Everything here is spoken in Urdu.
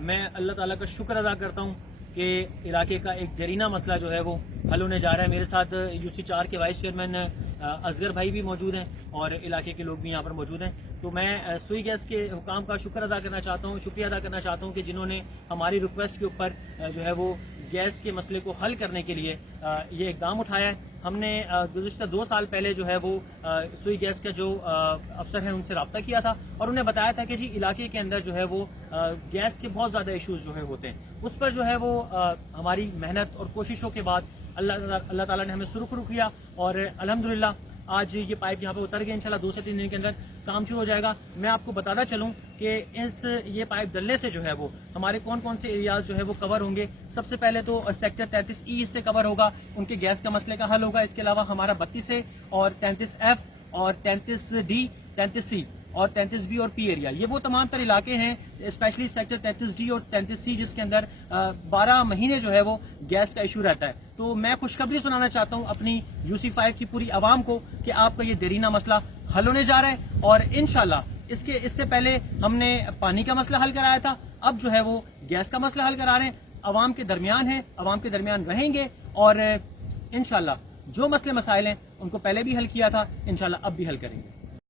میں اللہ تعالیٰ کا شکر ادا کرتا ہوں کہ علاقے کا ایک دیرینہ مسئلہ جو ہے وہ حل ہونے جا رہا ہے. میرے ساتھ UC4 کے وائس چیئرمین اصغر بھائی بھی موجود ہیں اور علاقے کے لوگ بھی یہاں پر موجود ہیں. تو میں سوئی گیس کے حکام کا شکریہ ادا کرنا چاہتا ہوں کہ جنہوں نے ہماری ریکویسٹ کے اوپر جو ہے وہ گیس کے مسئلے کو حل کرنے کے لیے یہ اقدام اٹھایا ہے. ہم نے گزشتہ 2 سال پہلے جو ہے وہ سوئی گیس کا جو افسر ہیں ان سے رابطہ کیا تھا اور انہیں بتایا تھا کہ جی علاقے کے اندر جو ہے وہ گیس کے بہت زیادہ ایشوز جو ہے ہوتے ہیں. اس پر جو ہے وہ ہماری محنت اور کوششوں کے بعد اللہ تعالیٰ نے ہمیں سرخرو کیا اور الحمدللہ آج یہ پائپ یہاں پہ اتر گئے. انشاءاللہ 2 سے 3 دن کے اندر کام شروع ہو جائے گا. میں آپ کو بتانا چلوں کہ یہ پائپ ڈلنے سے جو ہے وہ ہمارے کون کون سے ایریاز جو ہے وہ کور ہوں گے. سب سے پہلے تو سیکٹر 33E اس سے کور ہوگا, ان کے گیس کا مسئلے کا حل ہوگا. اس کے علاوہ ہمارا 32A اور 33F اور 33D 33C اور 33B اور P ایریا, یہ وہ تمام تر علاقے ہیں اسپیشلی سیکٹر 33D اور 33C جس کے اندر 12 مہینے جو ہے وہ گیس کا ایشو رہتا ہے. تو میں خوشخبری سنانا چاہتا ہوں اپنی UC5 کی پوری عوام کو کہ آپ کا یہ دیرینہ مسئلہ حل ہونے جا رہا ہے اور انشاءاللہ اس سے پہلے ہم نے پانی کا مسئلہ حل کرایا تھا, اب جو ہے وہ گیس کا مسئلہ حل کرا رہے ہیں. عوام کے درمیان ہیں, عوام کے درمیان رہیں گے اور انشاءاللہ جو مسئلے مسائل ہیں ان کو پہلے بھی حل کیا تھا, انشاءاللہ اب بھی حل کریں گے.